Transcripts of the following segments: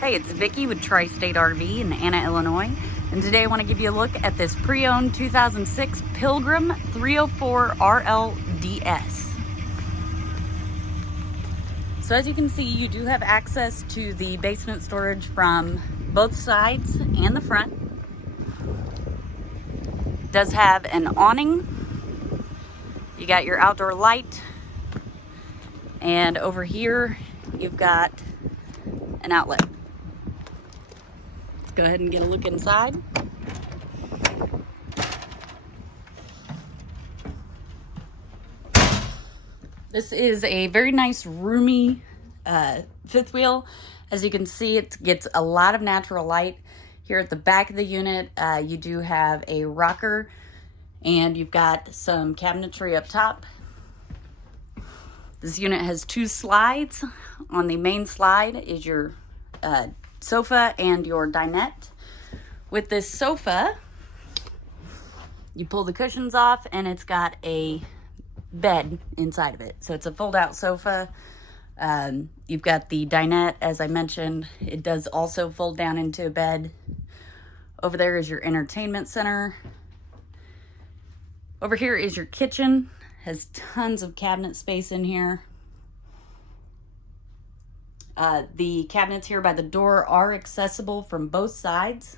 Hey, it's Vicki with Tri-State RV in Anna, Illinois, and today I want to give you a look at this pre-owned 2006 Pilgrim 304 RLDS. So as you can see, you do have access to the basement storage from both sides and the front. It does have an awning. You got your outdoor light, and over here you've got an outlet. Let's go ahead and get a look inside. This is a very nice roomy fifth wheel. As you can see, it gets a lot of natural light. Here at the back of the unit, you do have a rocker, and you've got some cabinetry up top. This unit has two slides. On the main slide is your sofa and your dinette. With this sofa, you pull the cushions off and it's got a bed inside of it. So it's a fold-out sofa. You've got the dinette, as I mentioned. It does also fold down into a bed. Over there is your entertainment center. Over here is your kitchen. Has tons of cabinet space in here. The cabinets here by the door are accessible from both sides.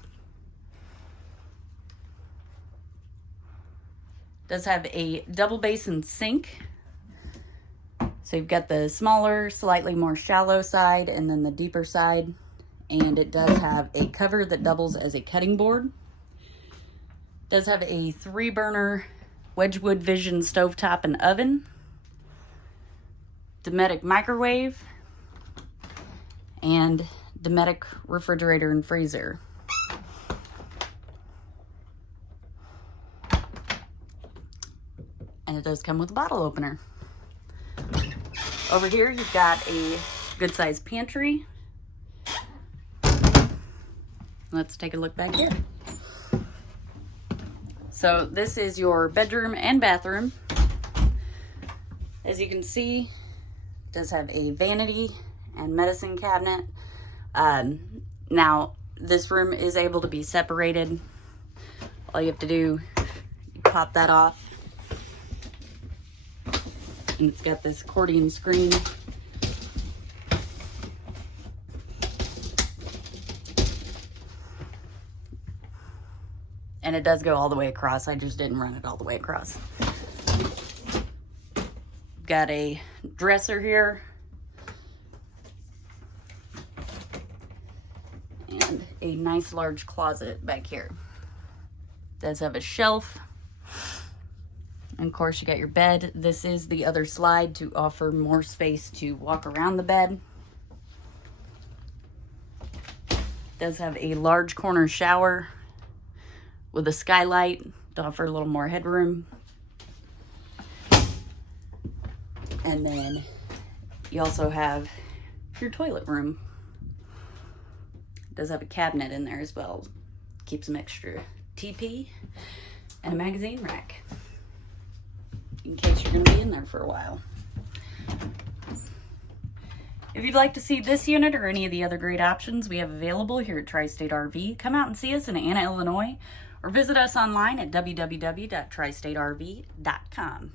Does have a double basin sink. So you've got the smaller, slightly more shallow side and then the deeper side. And it does have a cover that doubles as a cutting board. Does have a 3-burner Wedgwood Vision stovetop and oven. Dometic microwave. And Dometic refrigerator and freezer. And it does come with a bottle opener. Over here, you've got a good-sized pantry. Let's take a look back here. So this is your bedroom and bathroom. As you can see, it does have a vanity and medicine cabinet. Now, this room is able to be separated. All you have to do, you pop that off. And it's got this accordion screen. And it does go all the way across. I just didn't run it all the way across. Got a dresser here. And a nice large closet back here. Does have a shelf. And of course, you got your bed. This is the other slide to offer more space to walk around the bed. Does have a large corner shower with a skylight to offer a little more headroom. And then you also have your toilet room. Does have a cabinet in there as well. Keeps some extra TP and a magazine rack in case you're going to be in there for a while. If you'd like to see this unit or any of the other great options we have available here at Tri-State RV, come out and see us in Anna, Illinois, or visit us online at www.tristaterv.com.